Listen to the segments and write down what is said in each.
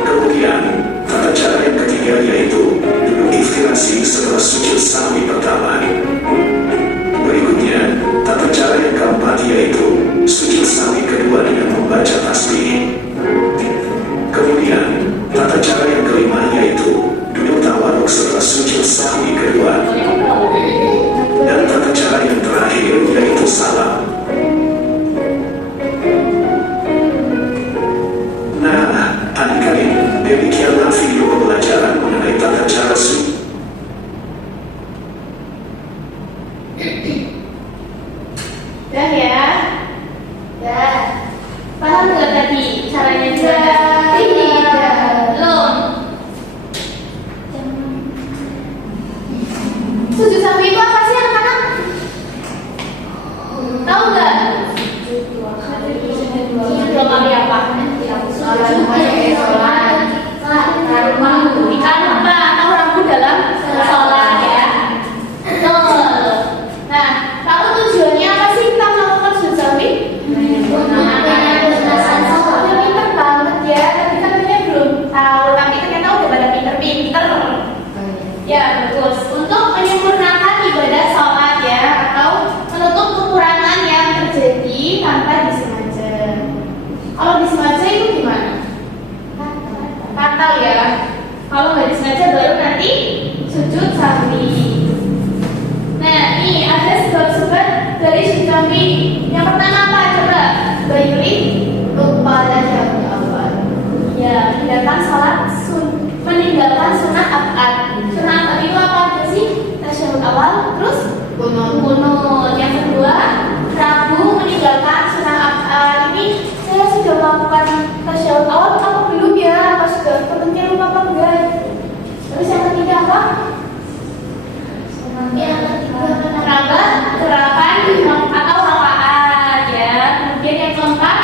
Kemudian, tata cara yang Demikianlah video pembelajaran mengenai tata cara sujud. Udah ya? Udah. Paham nggak tadi caranya gimana? Tidak. Belum. Sujud sahwi itu apa sih anak-anak? Tahu nggak? Sujud dua kali apa? Ikan apa? Tahu ragu dalam sholat ya? Betul. Nah, tahu tujuannya apa sih kita melakukan sujud sahwi? Udah pinter banget ya, tapi katanya belum tahu, tapi ternyata udah pada pinter-pinter. Ya, bagus. Untuk menyempurnakan ibadah sholat ya, atau menutup kekurangan yang terjadi tanpa disengaja. Kalau disengaja itu gimana? Fatal ya. Kalau nggak disengaja baru nanti sujud sahwi. Nah, ini ada sebab-sebab dari sujud sahwi. Yang pertama apa? Coba Mbak Yuli. Lupa tasyahud awal. Ya, meninggalkan sunat abad. Sunat abad itu apa aja sih? Tasyahud awal, terus kunut. Yang kedua, ragu meninggalkan sunat abad. Ini saya sudah melakukan tasyahud awal apa belum ya? Apa sudah kepentingan lupa apa enggak? Terus yang ketiga apa? Menambah gerakan atau rakaat ya. Kemudian yang keempat,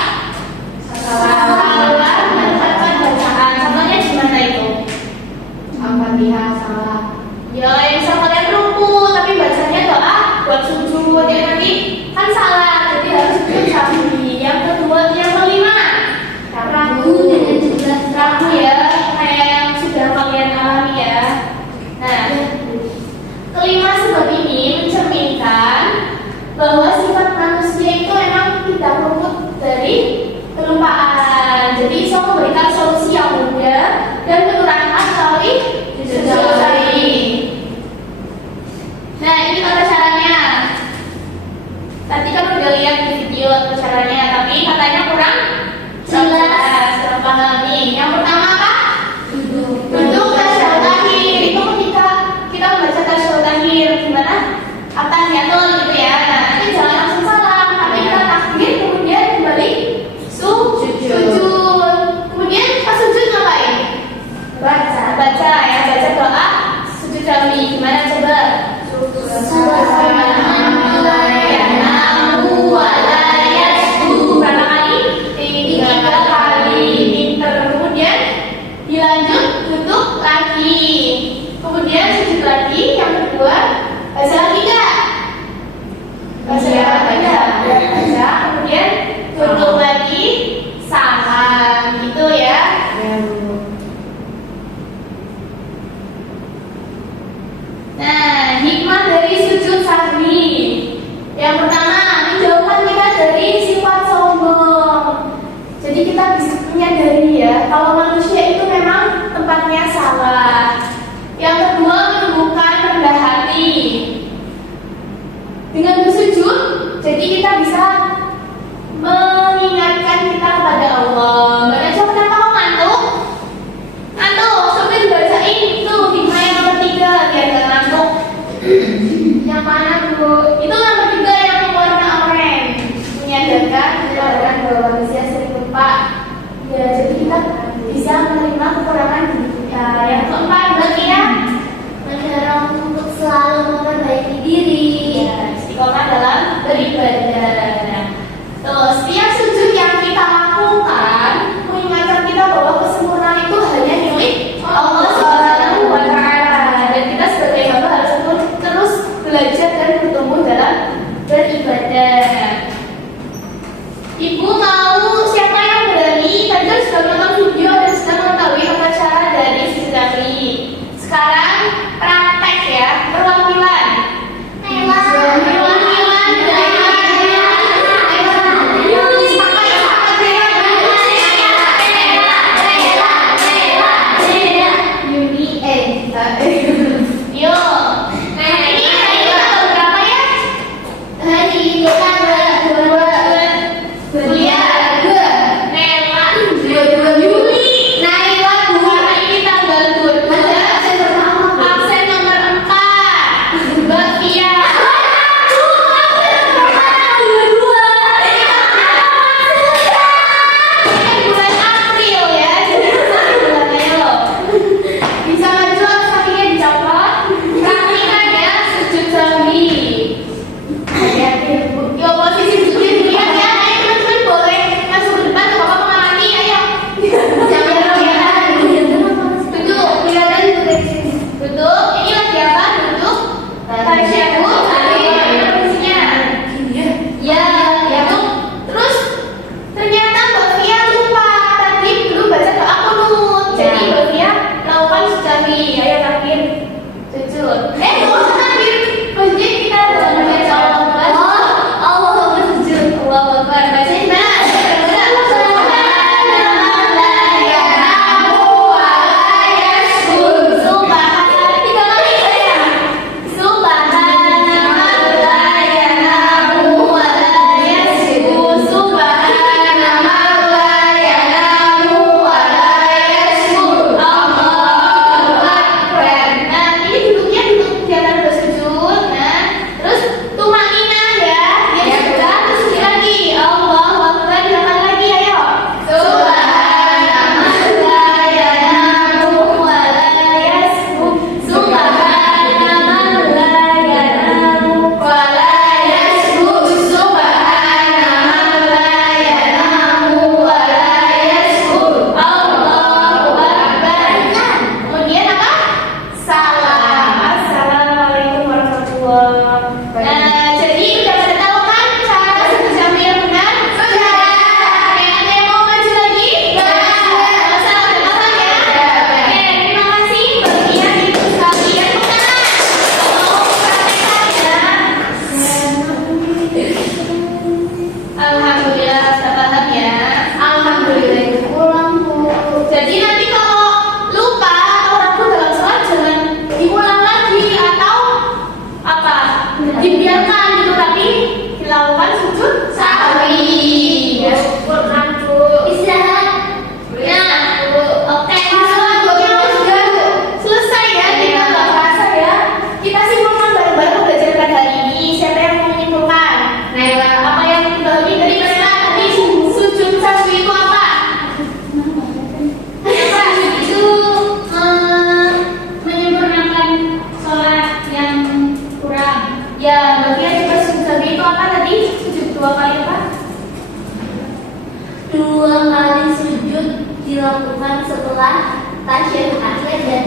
salah mengucapkan bacaan. Contohnya gimana itu? Al-Fatihah salah. Ya, yang bisa kalian ruku tapi bacanya doa buat sujud ya, nanti kan salah. Jadi harus sujud sahwi. Yang kedua, yang kelima, ragu dengan jelas ragu ya, kayak yang sudah kalian alami ya. Nah, kelima sebab ini mencerminkan bahwa sifat manusia itu memang tidak luput dari kelupaan. Jadi bisa memberikan solusi yang mudah dan menerangkan melalui sujud sahwi. Nah, ini tata caranya. Tadi kan udah lihat di video tata caranya, tapi katanya kurang jelas. Kurang paham nih. Yang pertama apa? Duduk tasyahud akhir. Itu ketika kita membaca tasyahud akhir gimana? At-tahiyatul gitu ya. Nah, nanti jangan langsung salam, tapi kita takbir kemudian kembali sujud. Kemudian pas sujud ngapain? Baca ya, baca doa sujud sahwi. Gimana coba? Berapa kali? 3 kali. Pinter. Kemudian dilanjut duduk lagi. Kemudian sujud lagi. Yang kedua, baca lagi enggak? Baca. Kemudian duduk lagi, salam gitu ya. Nah, hikmah dari sujud sahwi. Yang pertama, menjauhkan kita dari sifat sombong. Jadi kita bisa menyadari ya, kalau manusia itu memang tempatnya salah. Yang kedua, menumbuhkan rendah hati. Dengan bersujud, jadi kita bisa mengingatkan kita kepada Allah. Mbak Najwa, kenapa kok ngantuk? Ngantuk, sambil bacain tuh hikmah yang nomor 3 biar gak ngantuk. Yang mana Bu? Itu nomor 3 yang warna oranye. Menyadarkan bahwa manusia sering lupa. Ya, jadi kita bisa menerima kekurangan diri kita. Yang keempat, bagian mendorong untuk selalu memperbaiki diri. Ya, istiqomah dalam beribadah.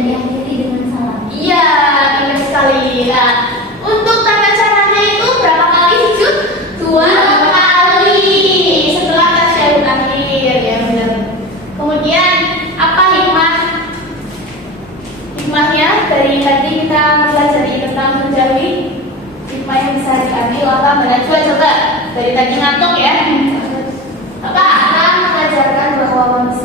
diakhiri dengan salam. Iya, ingat sekali. Nah, untuk tata caranya itu berapa kali sujud? 2 kali setelah tasyahud akhir, ya benar. Kemudian apa hikmahnya dari tadi kita mempelajari tentang menjauhi? Hikmah yang bisa diambil apa? Coba dari tadi ngantuk ya. Apa akan mengajarkan bahwa manusia